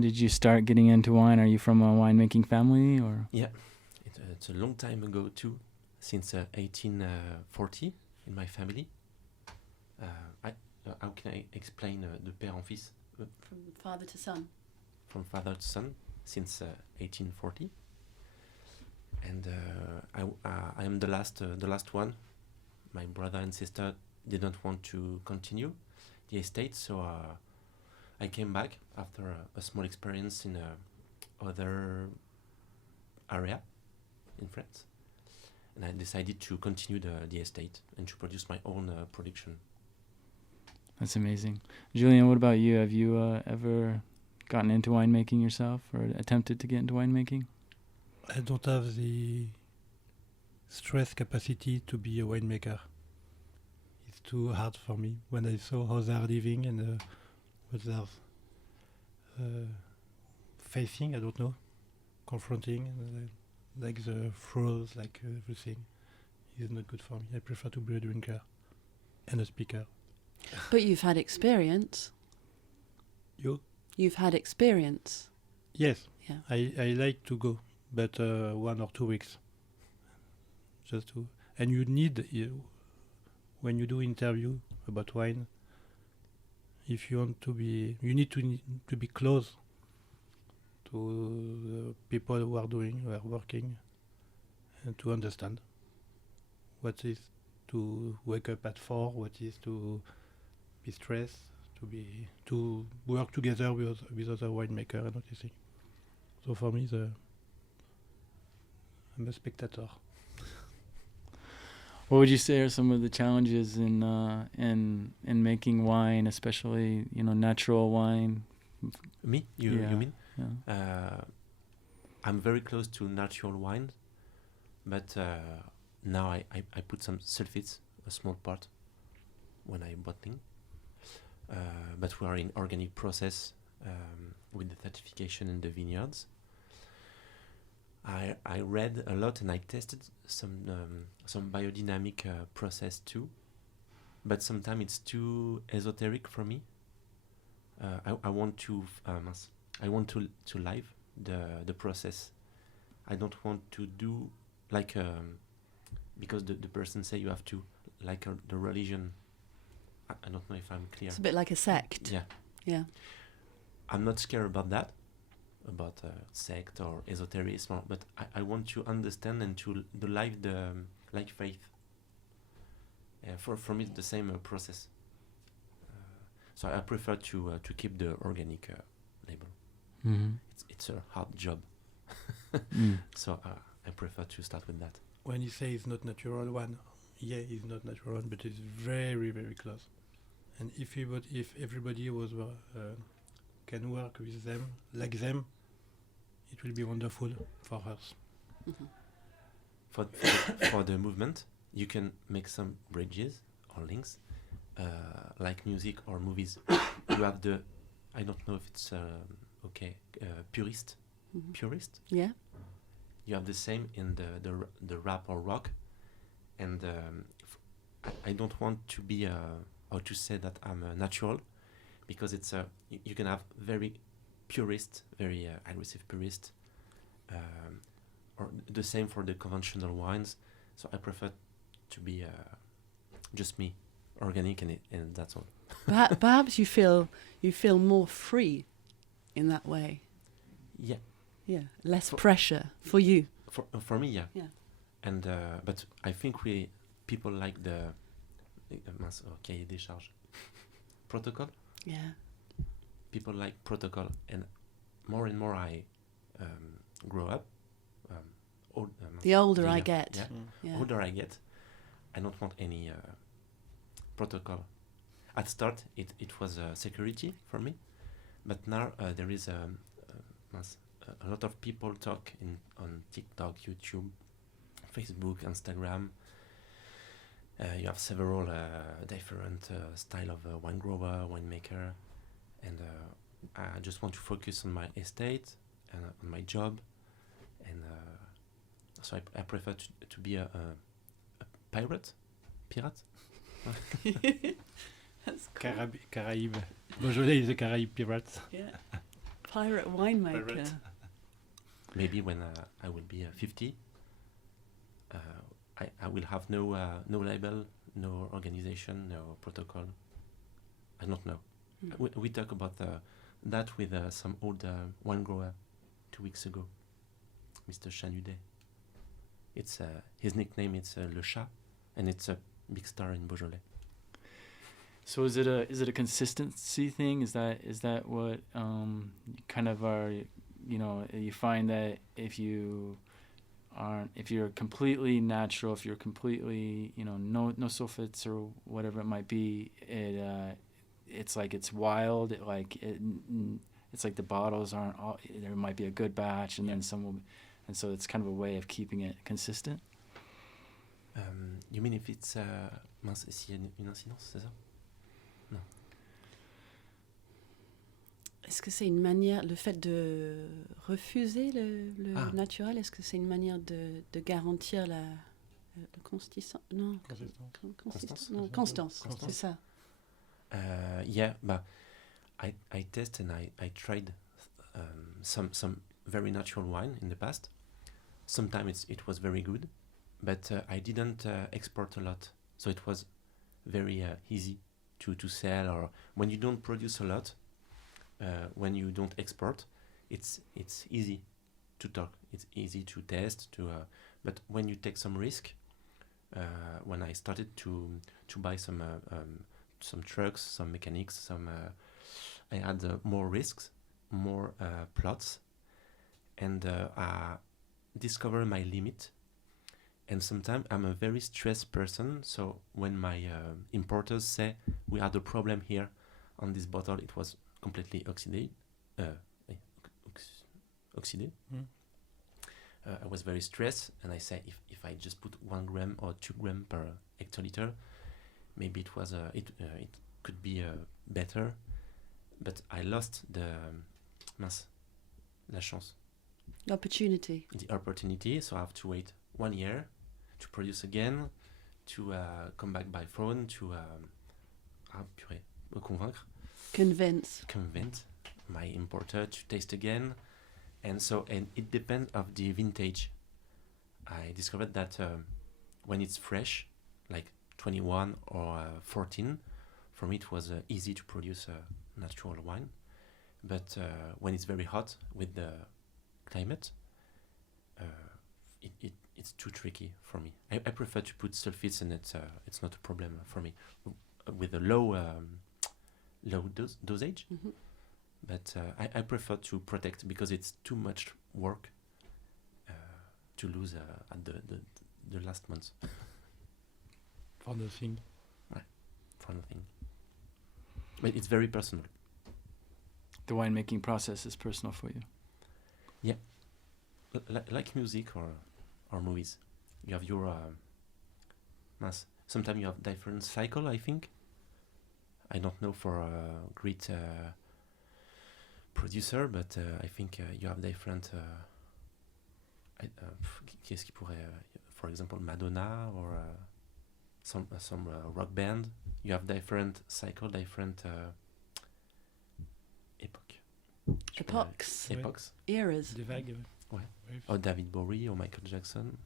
did you start getting into wine? Are you from a winemaking family, or? Yeah, it's a long time ago too, since 1840 in my family. How can I explain de père en fils? From father to son. From father to son since 1840, and I am the last one. My brother and sister didn't want to continue the estate, so I came back after a small experience in other area in France, and I decided to continue the estate and to produce my own production. That's amazing. Julien, what about you? Have you ever gotten into winemaking yourself, or attempted to get into winemaking? I don't have the stress capacity to be a winemaker. It's too hard for me. When I saw how they are living and what they are facing, I don't know, confronting, like the froze, like everything, is not good for me. I prefer to be a drinker and a speaker. But you've had experience. You've had experience. Yes. Yeah. I like to go, but 1 or 2 weeks. Just to, and you need, when you do interview about wine, if you want to be, you need to be close to the people who are working, and to understand what is to wake up at 4, what is to be stressed, to work together with other winemaker and all these things. So for me, I'm a spectator. What would you say are some of the challenges in making wine, especially natural wine? Me? You mean? Yeah. I'm very close to natural wine, but now I put some sulfites, a small part, when I'm bottling. But we are in organic process with the certification in the vineyards. I read a lot and I tested some biodynamic process too, but sometimes it's too esoteric for me. I want to live the process. I don't want to do like because the person say you have to like the religion. I don't know if I'm clear. It's a bit like a sect. Yeah. Yeah. I'm not scared about that, about sect or esotericism, but I want to understand and to live like faith. For me, it's the same process. So I prefer to keep the organic label. Mm-hmm. It's a hard job. So I prefer to start with that. When you say it's not natural one, yeah, it's not natural, but it's very, very close. And if everybody was can work with them like them, it will be wonderful for us. Mm-hmm. For the movement, you can make some bridges or links, like music or movies. You have I don't know if it's purist. Mm-hmm. Purist. Yeah. You have the same in the rap or rock, and I don't want to be how to say that I'm natural, because it's you can have very purist, very aggressive purist, or the same for the conventional wines. So I prefer to be just me, organic, and that's all. Perhaps you feel more free in that way. Yeah. Yeah, less pressure for you. For me, yeah. Yeah. And but I think people like the cahier des charges protocol. Yeah. People like protocol, and more I grow up. The older I get. Yeah. Yeah. Older I get, I don't want any protocol. At start, it was security for me, but now there is a lot of people talk on TikTok, YouTube, Facebook, Instagram. You have several different style of wine grower, winemaker, and I just want to focus on my estate and on my job, and so I prefer to be a pirate. That's cool. Caraïbes. Beaujolais is a Caraïbes pirate. Yeah. Pirate winemaker. Pirate. Maybe when I will be 50, I will have no label, no organization, no protocol. I don't know. We talked about that with some old wine grower 2 weeks ago, Mr. Chanudet. It's his nickname. It's Le Chat, and it's a big star in Beaujolais. So is it a consistency thing? Is that what kind of are, you find that if you're completely natural, if you're completely, no sulfates or whatever it might be, it's like it's wild, it's like the bottles aren't all, there might be a good batch and then some will, and so it's kind of a way of keeping it consistent. You mean if it's mince, s'il y a une incidence, c'est ça? Non. Est-ce que c'est une manière, le fait de refuser le naturel, est-ce que c'est une manière de garantir la consistance? Non, constance, c'est ça. Yeah, but I test and I tried some very natural wine in the past. Sometimes it was very good, but I didn't export a lot, so it was very easy to sell. Or when you don't produce a lot, when you don't export, it's easy to talk. It's easy to test. But when you take some risk, when I started to buy some trucks, some mechanics, I had more risks, more plots, and I discover my limit. And sometimes I'm a very stressed person, so when my importers say we had a problem here on this bottle, it was completely oxidized. I was very stressed, and I say if I just put 1 gram or 2 gram per hectoliter, maybe it was it could be better, but I lost la chance, the opportunity. So I have to wait 1 year to produce again, to come back by phone, to convince my importer to taste again, and it depends of the vintage. I discovered that when it's fresh, like 21 or 14, for me it was easy to produce a natural wine, but when it's very hot with the climate, it's too tricky for me. I prefer to put sulfites, and it's not a problem for me with a low dosage. Mm-hmm. But I prefer to protect, because it's too much work to lose at the last months. For nothing. Right, for nothing. But it's very personal. The winemaking process is personal for you. Yeah, like music or movies. You have your mass. Sometimes you have different cycle, I think. I don't know for a great producer, but I think you have different. Qu'est-ce qui pourrait, for example, Madonna or some rock band. You have different cycle, different epochs, epochs, eras. Des vagues. Ouais. Or David Bowie or Michael Jackson.